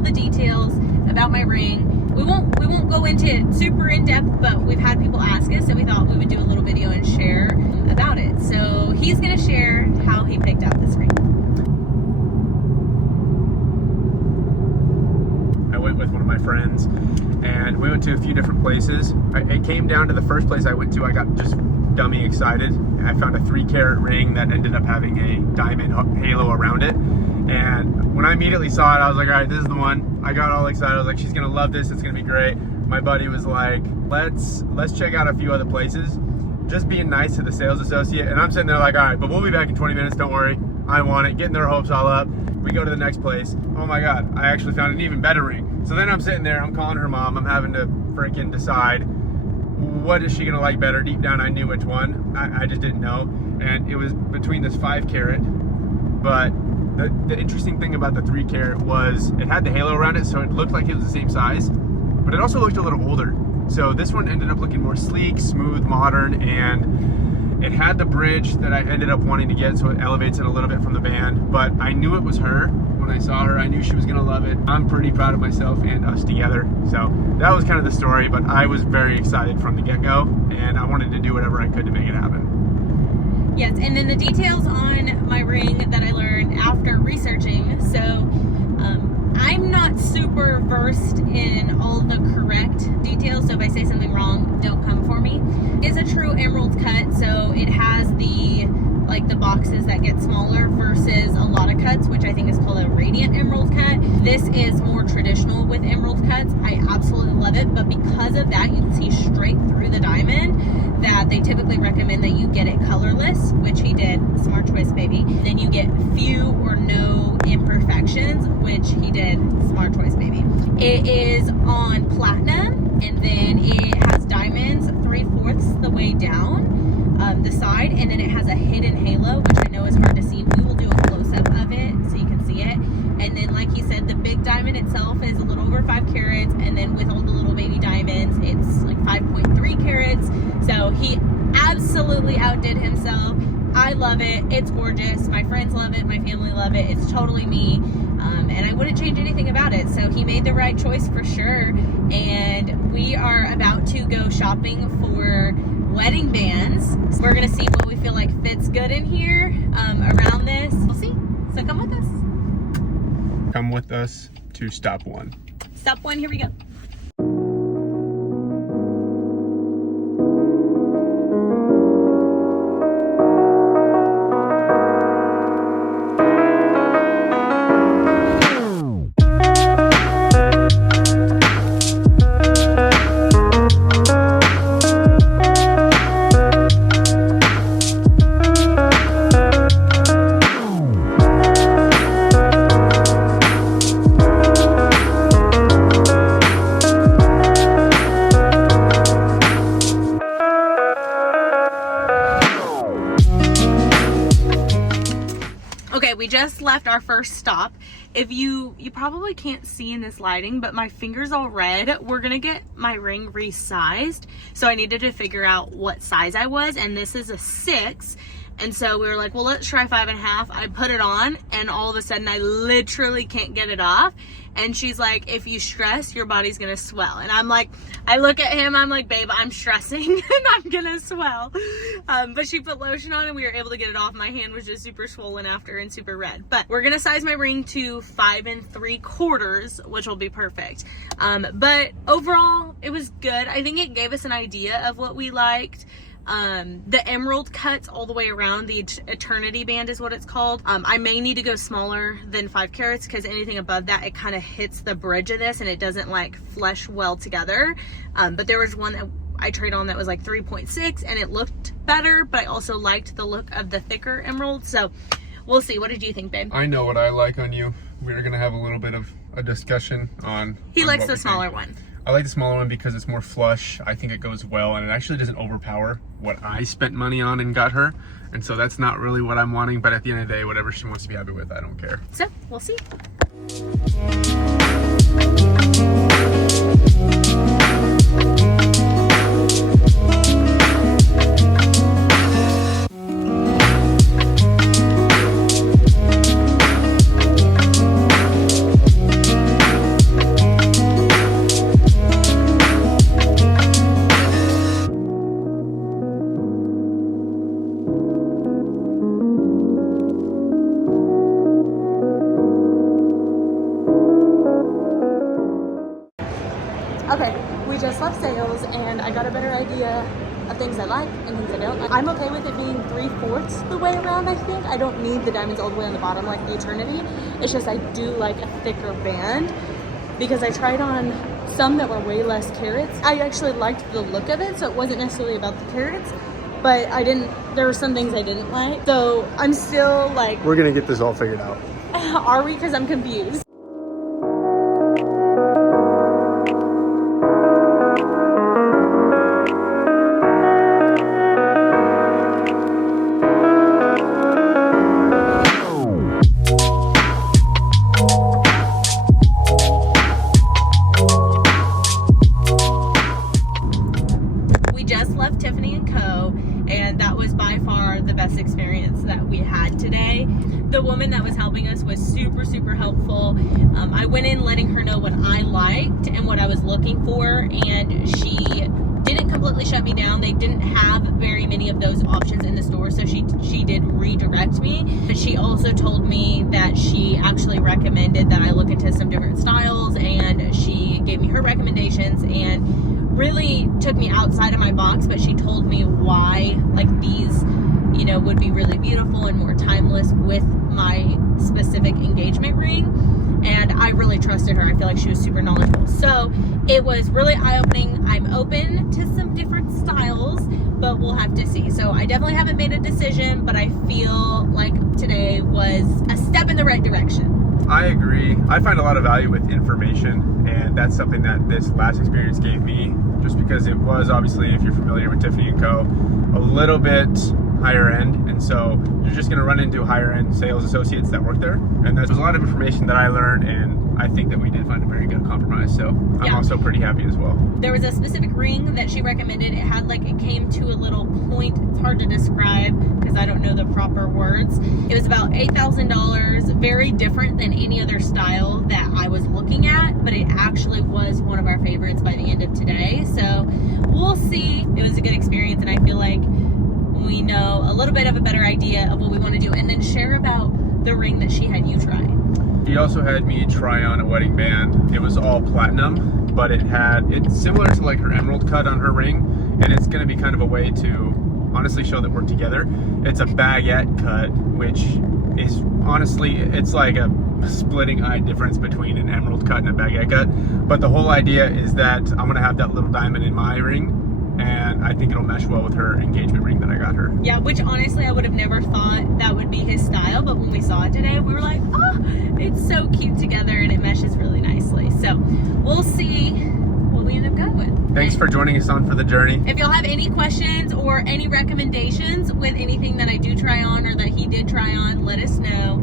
all the details about my ring. We won't go into it super in depth, but we've had people ask us, so we thought we would do a little video and share about it. So he's gonna share how he picked out this ring. I went with one of my friends, and we went to a few different places. It came down to the first place I went to, I got just dummy excited. I found a 3-carat ring that ended up having a diamond halo around it. And when I immediately saw it, I was like, all right, this is the one. I got all excited. I was like, she's gonna love this. It's gonna be great. My buddy was like, let's check out a few other places. Just being nice to the sales associate. And I'm sitting there like, all right, but we'll be back in 20 minutes. Don't worry. I want it. Getting their hopes all up. We go to the next place. Oh my God, I actually found an even better ring. So then I'm sitting there, I'm calling her mom. I'm having to freaking decide what is she gonna like better. Deep down, I knew which one. I just didn't know. And it was between this 5-carat, but the interesting thing about the 3-carat was it had the halo around it, so it looked like it was the same size, but it also looked a little older. So this one ended up looking more sleek, smooth, modern, and it had the bridge that I ended up wanting to get, so it elevates it a little bit from the band. But I knew it was her. When I saw her, I knew she was gonna love it. I'm pretty proud of myself and us together. So that was kind of the story, but I was very excited from the get-go, and I wanted to do whatever I could to make it happen. Yes, and then the details on my ring that I learned after researching. So I'm not super versed in all the correct details, so if I say something wrong, don't come for me. It's a true emerald cut, so it has the boxes that get smaller versus a lot of cuts, which I think is called a radiant emerald cut. This is more traditional with emerald cuts. I absolutely love it, but because of that, you can see straight through the diamond that they typically recommend that you get it colorless, which he did. Smart choice, baby. Then you get few or no imperfections, which he did. Smart choice, baby. It is on platinum, and then it has diamonds 3/4 the way down the side, and then it has a hidden halo, which I know is hard to see. We will do a close-up of it so you can see it. And then, like he said, the big diamond itself is a little over 5 carats, and then with all the little baby diamonds, it's like 5.3 carats. So he absolutely outdid himself. I love it. It's gorgeous. My friends love it. My family love it. It's totally me. And I wouldn't change anything about it. So he made the right choice for sure. And we are about to go shopping for wedding bands. So we're going to see what we feel like fits good in here around this. We'll see. So come with us. Come with us to stop one. Stop one. Here we go. We just left our first stop. If you probably can't see in this lighting, but my finger's all red. We're gonna get my ring resized, so I needed to figure out what size I was, and this is a 6. And so we were like, well, let's try 5.5. I put it on, and all of a sudden I literally can't get it off. And she's like, if you stress, your body's gonna swell. And I'm like, I look at him, I'm like, babe, I'm stressing and I'm gonna swell. But she put lotion on and we were able to get it off. My hand was just super swollen after and super red. But we're gonna size my ring to 5 3/4, which will be perfect. But overall, it was good. I think it gave us an idea of what we liked. The emerald cuts all the way around, the eternity band is what it's called. I may need to go smaller than 5 carats because anything above that, it kind of hits the bridge of this and it doesn't like flesh well together. But there was one that I trade on that was like 3.6 and it looked better, but I also liked the look of the thicker emerald. So we'll see. What did you think, babe? I know what I like on you. We're gonna have a little bit of a discussion on He likes the smaller one. I like the smaller one because it's more flush. I think it goes well and it actually doesn't overpower what I spent money on and got her. And so that's not really what I'm wanting, but at the end of the day, whatever she wants to be happy with, I don't care. So we'll see. just left sales and I got a better idea of things I like and things I don't like. I'm okay with it being 3/4 the way around, I think. I don't need the diamonds all the way on the bottom like the Eternity. It's just I do like a thicker band because I tried on some that were way less carats. I actually liked the look of it, so it wasn't necessarily about the carats, but there were some things I didn't like. So I'm still like, We're gonna get this all figured out. are we? Because I'm confused. Experience that we had today. The woman that was helping us was super helpful. I went in letting her know what I liked and what I was looking for, and she didn't completely shut me down. They didn't have very many of those options in the store, so she did redirect me, but she also told me that she actually recommended that I look into some different styles, and she gave me her recommendations and really took me outside of my box, but she told me why like these would be really beautiful and more timeless with my specific engagement ring. And I really trusted her. I feel like she was super knowledgeable. So it was really eye-opening. I'm open to some different styles, but we'll have to see. So I definitely haven't made a decision, but I feel like today was a step in the right direction. I agree. I find a lot of value with information, and that's something that this last experience gave me, just because it was obviously, if you're familiar with Tiffany & Co., a little bit higher end, and so you're just going to run into higher end sales associates that work there, and there's a lot of information that I learned, and I think that we did find a very good compromise, so I'm also pretty happy as well. There was a specific ring that she recommended. It came to a little point. It's hard to describe because I don't know the proper words. It was about $8,000, very different than any other style that I was looking at, but it actually was one of our favorites by the end of today, so we'll see. It was a good experience, and I feel like we know a little bit of a better idea of what we want to do, and then share about the ring that she had you try. He also had me try on a wedding band. It was all platinum, but it's similar to like her emerald cut on her ring, and it's going to be kind of a way to honestly show that we're together. It's a baguette cut, which is honestly, it's like a splitting eye difference between an emerald cut and a baguette cut, but the whole idea is that I'm going to have that little diamond in my ring, and I think it'll mesh well with her engagement ring that I got her. Yeah, which honestly I would have never thought that would be his style, but when we saw it today, we were like, oh, it's so cute together and it meshes really nicely. So we'll see what we end up going with. Thanks for joining us on for the journey. If y'all have any questions or any recommendations with anything that I do try on or that he did try on, let us know.